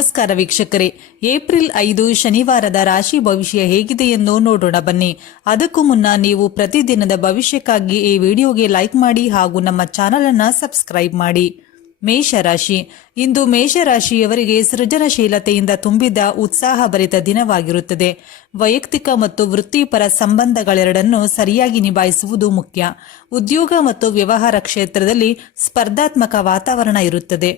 ನಮಸ್ಕಾರ ವೀಕ್ಷಕರೇ. ಏಪ್ರಿಲ್ ಐದು ಶನಿವಾರದ ರಾಶಿ ಭವಿಷ್ಯ ಹೇಗಿದೆ ಎಂದು ನೋಡೋಣ ಬನ್ನಿ. ಅದಕ್ಕೂ ಮುನ್ನ ನೀವು ಪ್ರತಿದಿನದ ಭವಿಷ್ಯಕ್ಕಾಗಿ ಈ ವಿಡಿಯೋಗೆ ಲೈಕ್ ಮಾಡಿ ಹಾಗೂ ನಮ್ಮ ಚಾನಲ್ ಅನ್ನ ಸಬ್ಸ್ಕ್ರೈಬ್ ಮಾಡಿ. ಮೇಷರಾಶಿ. ಇಂದು ಮೇಷರಾಶಿಯವರಿಗೆ ಸೃಜನಶೀಲತೆಯಿಂದ ತುಂಬಿದ ಉತ್ಸಾಹಭರಿತ ದಿನವಾಗಿರುತ್ತದೆ. ವೈಯಕ್ತಿಕ ಮತ್ತು ವೃತ್ತಿಪರ ಸಂಬಂಧಗಳೆರಡನ್ನು ಸರಿಯಾಗಿ ನಿಭಾಯಿಸುವುದು ಮುಖ್ಯ. ಉದ್ಯೋಗ ಮತ್ತು ವ್ಯವಹಾರ ಕ್ಷೇತ್ರದಲ್ಲಿ ಸ್ಪರ್ಧಾತ್ಮಕ ವಾತಾವರಣ ಇರುತ್ತದೆ.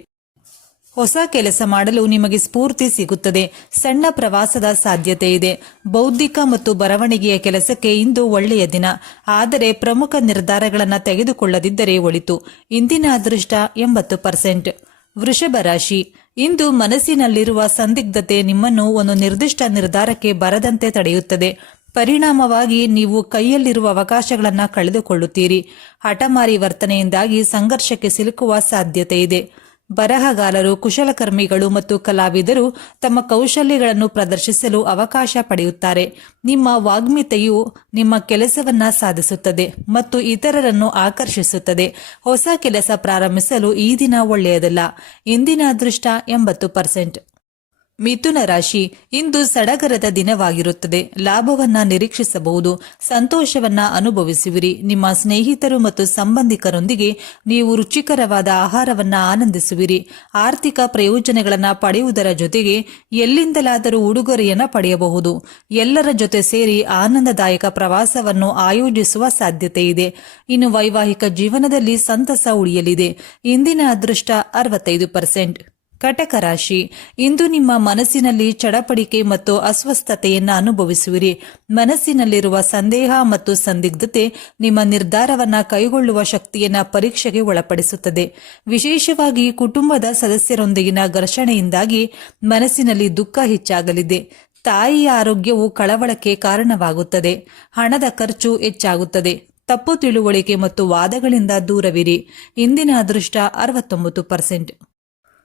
ಹೊಸ ಕೆಲಸ ಮಾಡಲು ನಿಮಗೆ ಸ್ಫೂರ್ತಿ ಸಿಗುತ್ತದೆ. ಸಣ್ಣ ಪ್ರವಾಸದ ಸಾಧ್ಯತೆ ಇದೆ. ಬೌದ್ಧಿಕ ಮತ್ತು ಬರವಣಿಗೆಯ ಕೆಲಸಕ್ಕೆ ಇಂದು ಒಳ್ಳೆಯ ದಿನ. ಆದರೆ ಪ್ರಮುಖ ನಿರ್ಧಾರಗಳನ್ನು ತೆಗೆದುಕೊಳ್ಳದಿದ್ದರೆ ಒಳಿತು. ಇಂದಿನ ಅದೃಷ್ಟ ಎಂಬತ್ತು ಪರ್ಸೆಂಟ್. ವೃಷಭ ರಾಶಿ. ಇಂದು ಮನಸ್ಸಿನಲ್ಲಿರುವ ಸಂದಿಗ್ಧತೆ ನಿಮ್ಮನ್ನು ಒಂದು ನಿರ್ದಿಷ್ಟ ನಿರ್ಧಾರಕ್ಕೆ ಬರದಂತೆ ತಡೆಯುತ್ತದೆ. ಪರಿಣಾಮವಾಗಿ ನೀವು ಕೈಯಲ್ಲಿರುವ ಅವಕಾಶಗಳನ್ನು ಕಳೆದುಕೊಳ್ಳುತ್ತೀರಿ. ಹಠಮಾರಿ ವರ್ತನೆಯಿಂದಾಗಿ ಸಂಘರ್ಷಕ್ಕೆ ಸಿಲುಕುವ ಸಾಧ್ಯತೆ ಇದೆ. ಬರಹಗಾರರು, ಕುಶಲಕರ್ಮಿಗಳು ಮತ್ತು ಕಲಾವಿದರು ತಮ್ಮ ಕೌಶಲ್ಯಗಳನ್ನು ಪ್ರದರ್ಶಿಸಲು ಅವಕಾಶ ಪಡೆಯುತ್ತಾರೆ. ನಿಮ್ಮ ವಾಗ್ಮಿತೆಯು ನಿಮ್ಮ ಕೆಲಸವನ್ನ ಸಾಧಿಸುತ್ತದೆ ಮತ್ತು ಇತರರನ್ನು ಆಕರ್ಷಿಸುತ್ತದೆ. ಹೊಸ ಕೆಲಸ ಪ್ರಾರಂಭಿಸಲು ಈ ದಿನ ಒಳ್ಳೆಯದಲ್ಲ. ಇಂದಿನ ಅದೃಷ್ಟ ಎಂಬತ್ತು ಪರ್ಸೆಂಟ್. ಮಿಥುನ ರಾಶಿ ಇಂದು ಸಡಗರದ ದಿನವಾಗಿರುತ್ತದೆ. ಲಾಭವನ್ನ ನಿರೀಕ್ಷಿಸಬಹುದು. ಸಂತೋಷವನ್ನ ಅನುಭವಿಸುವಿರಿ. ನಿಮ್ಮ ಸ್ನೇಹಿತರು ಮತ್ತು ಸಂಬಂಧಿಕರೊಂದಿಗೆ ನೀವು ರುಚಿಕರವಾದ ಆಹಾರವನ್ನ ಆನಂದಿಸುವಿರಿ. ಆರ್ಥಿಕ ಪ್ರಯೋಜನಗಳನ್ನ ಪಡೆಯುವುದರ ಜೊತೆಗೆ ಎಲ್ಲಿಂದಲಾದರೂ ಉಡುಗೊರೆಯನ್ನ ಪಡೆಯಬಹುದು. ಎಲ್ಲರ ಜೊತೆ ಸೇರಿ ಆನಂದದಾಯಕ ಪ್ರವಾಸವನ್ನು ಆಯೋಜಿಸುವ ಸಾಧ್ಯತೆ ಇದೆ. ಇನ್ನು ವೈವಾಹಿಕ ಜೀವನದಲ್ಲಿ ಸಂತಸ ಉಳಿಯಲಿದೆ. ಇಂದಿನ ಅದೃಷ್ಟ ಅರವತ್ತೈದು ಪರ್ಸೆಂಟ್. ಕಟಕ ರಾಶಿ. ಇಂದು ನಿಮ್ಮ ಮನಸ್ಸಿನಲ್ಲಿ ಚಡಪಡಿಕೆ ಮತ್ತು ಅಸ್ವಸ್ಥತೆಯನ್ನ ಅನುಭವಿಸುವಿರಿ. ಮನಸ್ಸಿನಲ್ಲಿರುವ ಸಂದೇಹ ಮತ್ತು ಸಂದಿಗ್ಧತೆ ನಿಮ್ಮ ನಿರ್ಧಾರವನ್ನ ಕೈಗೊಳ್ಳುವ ಶಕ್ತಿಯನ್ನ ಪರೀಕ್ಷೆಗೆ ಒಳಪಡಿಸುತ್ತದೆ. ವಿಶೇಷವಾಗಿ ಕುಟುಂಬದ ಸದಸ್ಯರೊಂದಿಗಿನ ಘರ್ಷಣೆಯಿಂದಾಗಿ ಮನಸ್ಸಿನಲ್ಲಿ ದುಃಖ ಹೆಚ್ಚಾಗಲಿದೆ. ತಾಯಿಯ ಆರೋಗ್ಯವು ಕಳವಳಕ್ಕೆ ಕಾರಣವಾಗುತ್ತದೆ. ಹಣದ ಖರ್ಚು ಹೆಚ್ಚಾಗುತ್ತದೆ. ತಪ್ಪು ತಿಳುವಳಿಕೆ ಮತ್ತು ವಾದಗಳಿಂದ ದೂರವಿರಿ. ಇಂದಿನ ಅದೃಷ್ಟ ಅರವತ್ತೊಂಬತ್ತು ಪರ್ಸೆಂಟ್.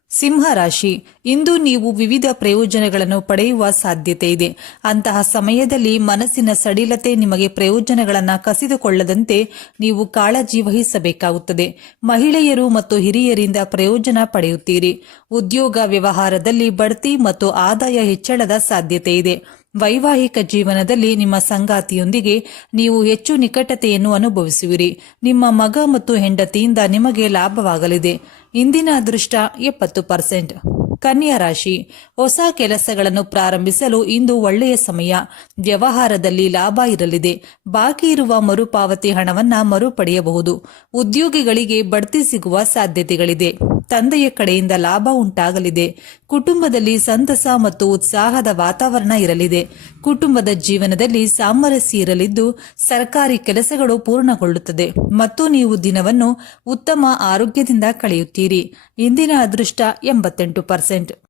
ಸಿಂಹರಾಶಿ, ಇಂದು ನೀವು ವಿವಿಧ ಪ್ರಯೋಜನಗಳನ್ನು ಪಡೆಯುವ ಸಾಧ್ಯತೆ ಇದೆ. ಅಂತಹ ಸಮಯದಲ್ಲಿ ಮನಸ್ಸಿನ ಸಡಿಲತೆ ನಿಮಗೆ ಪ್ರಯೋಜನಗಳನ್ನು ಕಸಿದುಕೊಳ್ಳದಂತೆ ನೀವು ಕಾಳಜಿ ವಹಿಸಬೇಕಾಗುತ್ತದೆ. ಮಹಿಳೆಯರು ಮತ್ತು ಹಿರಿಯರಿಂದ ಪ್ರಯೋಜನ ಪಡೆಯುತ್ತೀರಿ. ಉದ್ಯೋಗ ವ್ಯವಹಾರದಲ್ಲಿ ಬಡ್ತಿ ಮತ್ತು ಆದಾಯ ಹೆಚ್ಚಳದ ಸಾಧ್ಯತೆ ಇದೆ. ವೈವಾಹಿಕ ಜೀವನದಲ್ಲಿ ನಿಮ್ಮ ಸಂಗಾತಿಯೊಂದಿಗೆ ನೀವು ಹೆಚ್ಚು ನಿಕಟತೆಯನ್ನು ಅನುಭವಿಸುವಿರಿ. ನಿಮ್ಮ ಮಗ ಮತ್ತು ಹೆಂಡತಿಯಿಂದ ನಿಮಗೆ ಲಾಭವಾಗಲಿದೆ. ಇಂದಿನ ಅದೃಷ್ಟ ಎಪ್ಪತ್ತು ಪರ್ಸೆಂಟ್. ಕನ್ಯಾ ರಾಶಿ. ಹೊಸ ಕೆಲಸಗಳನ್ನು ಪ್ರಾರಂಭಿಸಲು ಇಂದು ಒಳ್ಳೆಯ ಸಮಯ. ವ್ಯವಹಾರದಲ್ಲಿ ಲಾಭ ಇರಲಿದೆ. ಬಾಕಿ ಇರುವ ಮರುಪಾವತಿ ಹಣವನ್ನು ಮರುಪಡೆಯಬಹುದು. ಉದ್ಯೋಗಿಗಳಿಗೆ ಬಡ್ತಿ ಸಿಗುವ ಸಾಧ್ಯತೆಗಳಿದೆ. ತಂದೆಯ ಕಡೆಯಿಂದ ಲಾಭ ಉಂಟಾಗಲಿದೆ. ಕುಟುಂಬದಲ್ಲಿ ಸಂತಸ ಮತ್ತು ಉತ್ಸಾಹದ ವಾತಾವರಣ ಇರಲಿದೆ. ಕುಟುಂಬದ ಜೀವನದಲ್ಲಿ ಸಾಮರಸ್ಯ ಇರಲಿದ್ದು, ಸರ್ಕಾರಿ ಕೆಲಸಗಳು ಪೂರ್ಣಗೊಳ್ಳುತ್ತದೆ. ಮತ್ತು ನೀವು ದಿನವನ್ನು ಉತ್ತಮ ಆರೋಗ್ಯದಿಂದ ಕಳೆಯುತ್ತೀರಿ. ಇಂದಿನ ಅದೃಷ್ಟ ಎಂಬತ್ತೆಂಟು ಪರ್ಸೆಂಟ್.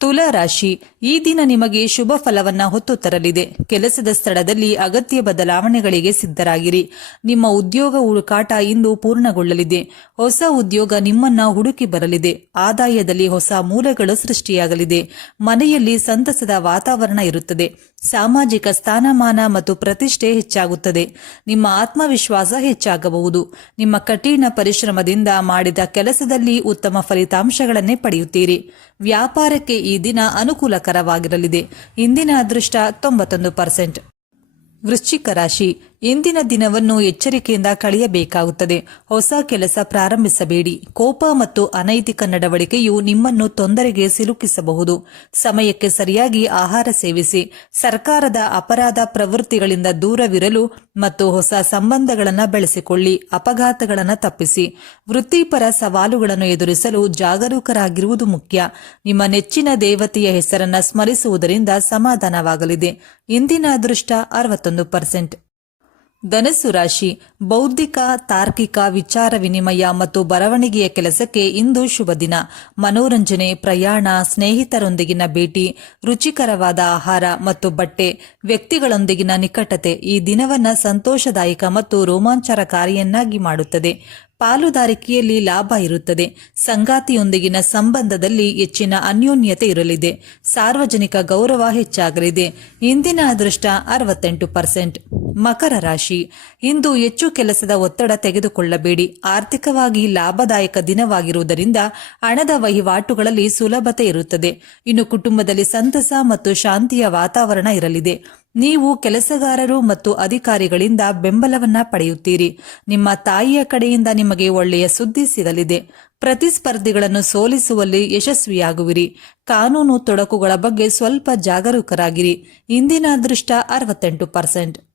ತುಲಾ ರಾಶಿ, ಈ ದಿನ ನಿಮಗೆ ಶುಭ ಫಲವನ್ನ ಹೊತ್ತು ತರಲಿದೆ. ಕೆಲಸದ ಸ್ಥಳದಲ್ಲಿ ಅಗತ್ಯ ಬದಲಾವಣೆಗಳಿಗೆ ಸಿದ್ಧರಾಗಿರಿ. ನಿಮ್ಮ ಉದ್ಯೋಗ ಹುಡುಕಾಟ ಇಂದು ಪೂರ್ಣಗೊಳ್ಳಲಿದೆ. ಹೊಸ ಉದ್ಯೋಗ ನಿಮ್ಮನ್ನ ಹುಡುಕಿ ಬರಲಿದೆ. ಆದಾಯದಲ್ಲಿ ಹೊಸ ಮೂಲಗಳು ಸೃಷ್ಟಿಯಾಗಲಿದೆ. ಮನೆಯಲ್ಲಿ ಸಂತಸದ ವಾತಾವರಣ ಇರುತ್ತದೆ. ಸಾಮಾಜಿಕ ಸ್ಥಾನಮಾನ ಮತ್ತು ಪ್ರತಿಷ್ಠೆ ಹೆಚ್ಚಾಗುತ್ತದೆ. ನಿಮ್ಮ ಆತ್ಮವಿಶ್ವಾಸ ಹೆಚ್ಚಾಗಬಹುದು. ನಿಮ್ಮ ಕಠಿಣ ಪರಿಶ್ರಮದಿಂದ ಮಾಡಿದ ಕೆಲಸದಲ್ಲಿ ಉತ್ತಮ ಫಲಿತಾಂಶಗಳನ್ನೇ ಪಡೆಯುತ್ತೀರಿ. ವ್ಯಾಪಾರಕ್ಕೆ ಈ ದಿನ ಅನುಕೂಲಕರವಾಗಿರಲಿದೆ. ಇಂದಿನ ಅದೃಷ್ಟ ತೊಂಬತ್ತೊಂದು ಪರ್ಸೆಂಟ್. ವೃಶ್ಚಿಕ ರಾಶಿ ಇಂದಿನ ದಿನವನ್ನು ಎಚ್ಚರಿಕೆಯಿಂದ ಕಳೆಯಬೇಕಾಗುತ್ತದೆ. ಹೊಸ ಕೆಲಸ ಪ್ರಾರಂಭಿಸಬೇಡಿ. ಕೋಪ ಮತ್ತು ಅನೈತಿಕ ನಡವಳಿಕೆಯು ನಿಮ್ಮನ್ನು ತೊಂದರೆಗೆ ಸಿಲುಕಿಸಬಹುದು. ಸಮಯಕ್ಕೆ ಸರಿಯಾಗಿ ಆಹಾರ ಸೇವಿಸಿ. ಸರ್ಕಾರದ ಅಪರಾಧ ಪ್ರವೃತ್ತಿಗಳಿಂದ ದೂರವಿರಲು ಮತ್ತು ಹೊಸ ಸಂಬಂಧಗಳನ್ನು ಬೆಳೆಸಿಕೊಳ್ಳಿ. ಅಪಘಾತಗಳನ್ನು ತಪ್ಪಿಸಿ. ವೃತ್ತಿಪರ ಸವಾಲುಗಳನ್ನು ಎದುರಿಸಲು ಜಾಗರೂಕರಾಗಿರುವುದು ಮುಖ್ಯ. ನಿಮ್ಮ ನೆಚ್ಚಿನ ದೇವತೆಯ ಹೆಸರನ್ನು ಸ್ಮರಿಸುವುದರಿಂದ ಸಮಾಧಾನವಾಗಲಿದೆ. ಇಂದಿನ ಅದೃಷ್ಟ ಅರವತ್ತೊಂದು ಪರ್ಸೆಂಟ್. ಧನಸ್ಸು ರಾಶಿ, ಬೌದ್ಧಿಕ, ತಾರ್ಕಿಕ, ವಿಚಾರ ವಿನಿಮಯ ಮತ್ತು ಬರವಣಿಗೆಯ ಕೆಲಸಕ್ಕೆ ಇಂದು ಶುಭ ದಿನ. ಮನೋರಂಜನೆ, ಪ್ರಯಾಣ, ಸ್ನೇಹಿತರೊಂದಿಗಿನ ಭೇಟಿ, ರುಚಿಕರವಾದ ಆಹಾರ ಮತ್ತು ಬಟ್ಟೆ, ವ್ಯಕ್ತಿಗಳೊಂದಿಗಿನ ನಿಕಟತೆ ಈ ದಿನವನ್ನು ಸಂತೋಷದಾಯಕ ಮತ್ತು ರೋಮಾಂಚನಕಾರಿಯನ್ನಾಗಿ ಮಾಡುತ್ತದೆ. ಪಾಲುದಾರಿಕೆಯಲ್ಲಿ ಲಾಭ ಇರುತ್ತದೆ ಸಂಗಾತಿಯೊಂದಿಗಿನ ಸಂಬಂಧದಲ್ಲಿ ಹೆಚ್ಚಿನ ಅನ್ಯೋನ್ಯತೆ ಇರಲಿದೆ. ಸಾರ್ವಜನಿಕ ಗೌರವ ಹೆಚ್ಚಾಗಲಿದೆ. ಇಂದಿನ ಅದೃಷ್ಟ ಅರವತ್ತೆಂಟು ಪರ್ಸೆಂಟ್. ಮಕರ ರಾಶಿ. ಇಂದು ಹೆಚ್ಚು ಕೆಲಸದ ಒತ್ತಡ ತೆಗೆದುಕೊಳ್ಳಬೇಡಿ. ಆರ್ಥಿಕವಾಗಿ ಲಾಭದಾಯಕ ದಿನವಾಗಿರುವುದರಿಂದ ಹಣದ ವಹಿವಾಟುಗಳಲ್ಲಿ ಸುಲಭತೆ ಇರುತ್ತದೆ. ಇನ್ನು ಕುಟುಂಬದಲ್ಲಿ ಸಂತಸ ಮತ್ತು ಶಾಂತಿಯ ವಾತಾವರಣ ಇರಲಿದೆ. ನೀವು ಕೆಲಸಗಾರರು ಮತ್ತು ಅಧಿಕಾರಿಗಳಿಂದ ಬೆಂಬಲವನ್ನ ಪಡೆಯುತ್ತೀರಿ. ನಿಮ್ಮ ತಾಯಿಯ ಕಡೆಯಿಂದ ನಿಮಗೆ ಒಳ್ಳೆಯ ಸುದ್ದಿ ಸಿಗಲಿದೆ. ಪ್ರತಿಸ್ಪರ್ಧಿಗಳನ್ನು ಸೋಲಿಸುವಲ್ಲಿ ಯಶಸ್ವಿಯಾಗುವಿರಿ. ಕಾನೂನು ತೊಡಕುಗಳ ಬಗ್ಗೆ ಸ್ವಲ್ಪ ಜಾಗರೂಕರಾಗಿರಿ. ಇಂದಿನ ಅದೃಷ್ಟ ಅರವತ್ತೆಂಟು ಪರ್ಸೆಂಟ್.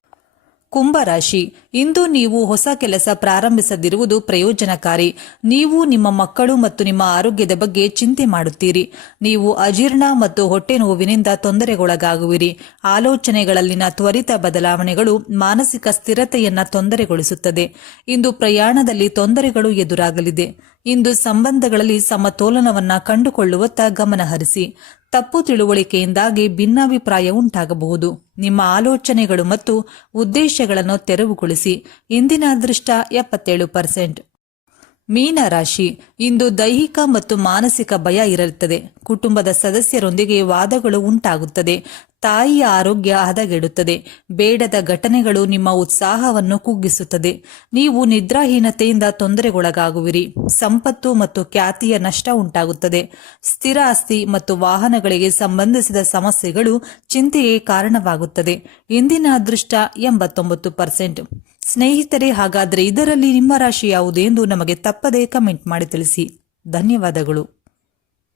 ಕುಂಭರಾಶಿ ಇಂದು ನೀವು ಹೊಸ ಕೆಲಸ ಪ್ರಾರಂಭಿಸದಿರುವುದು ಪ್ರಯೋಜನಕಾರಿ. ನೀವು ನಿಮ್ಮ ಮಕ್ಕಳು ಮತ್ತು ನಿಮ್ಮ ಆರೋಗ್ಯದ ಬಗ್ಗೆ ಚಿಂತೆ ಮಾಡುತ್ತೀರಿ. ನೀವು ಅಜೀರ್ಣ ಮತ್ತು ಹೊಟ್ಟೆ ನೋವಿನಿಂದ ತೊಂದರೆಗೊಳಗಾಗುವಿರಿ. ಆಲೋಚನೆಗಳಲ್ಲಿನ ತ್ವರಿತ ಬದಲಾವಣೆಗಳು ಮಾನಸಿಕ ಸ್ಥಿರತೆಯನ್ನ ತೊಂದರೆಗೊಳಿಸುತ್ತದೆ. ಇಂದು ಪ್ರಯಾಣದಲ್ಲಿ ತೊಂದರೆಗಳು ಎದುರಾಗಲಿದೆ. ಇಂದು ಸಂಬಂಧಗಳಲ್ಲಿ ಸಮತೋಲನವನ್ನ ಕಂಡುಕೊಳ್ಳುವತ್ತ ಗಮನ ಹರಿಸಿ ತಪ್ಪು ತಿಳುವಳಿಕೆಯಿಂದಾಗಿ ಭಿನ್ನಾಭಿಪ್ರಾಯ ಉಂಟಾಗಬಹುದು. ನಿಮ್ಮ ಆಲೋಚನೆಗಳು ಮತ್ತು ಉದ್ದೇಶಗಳನ್ನು ತೆರವುಗೊಳಿಸಿ. ಇಂದಿನ ಅದೃಷ್ಟ ಎಪ್ಪತ್ತೇಳು ಪರ್ಸೆಂಟ್. ಮೀನ ರಾಶಿ. ಇಂದು ದೈಹಿಕ ಮತ್ತು ಮಾನಸಿಕ ಭಯ ಇರುತ್ತದೆ ಕುಟುಂಬದ ಸದಸ್ಯರೊಂದಿಗೆ ವಾದಗಳು ಉಂಟಾಗುತ್ತದೆ. ತಾಯಿಯ ಆರೋಗ್ಯ ಹದಗೆಡುತ್ತದೆ. ಬೇಡದ ಘಟನೆಗಳು ನಿಮ್ಮ ಉತ್ಸಾಹವನ್ನು ಕುಗ್ಗಿಸುತ್ತದೆ. ನೀವು ನಿದ್ರಾಹೀನತೆಯಿಂದ ತೊಂದರೆಗೊಳಗಾಗುವಿರಿ. ಸಂಪತ್ತು ಮತ್ತು ಖ್ಯಾತಿಯ ನಷ್ಟ ಉಂಟಾಗುತ್ತದೆ. ಸ್ಥಿರ ಆಸ್ತಿ ಮತ್ತು ವಾಹನಗಳಿಗೆ ಸಂಬಂಧಿಸಿದ ಸಮಸ್ಯೆಗಳು ಚಿಂತೆಗೆ ಕಾರಣವಾಗುತ್ತದೆ. ಇಂದಿನ ಅದೃಷ್ಟ ಎಂಬತ್ತೊಂಬತ್ತು ಪರ್ಸೆಂಟ್. ಸ್ನೇಹಿತರೆ ಹಾಗಾದರೆ ಇದರಲ್ಲಿ ನಿಮ್ಮ ರಾಶಿ ಯಾವುದು ಎಂದು ನಮಗೆ ತಪ್ಪದೇ ಕಮೆಂಟ್ ಮಾಡಿ ತಿಳಿಸಿ. ಧನ್ಯವಾದಗಳು.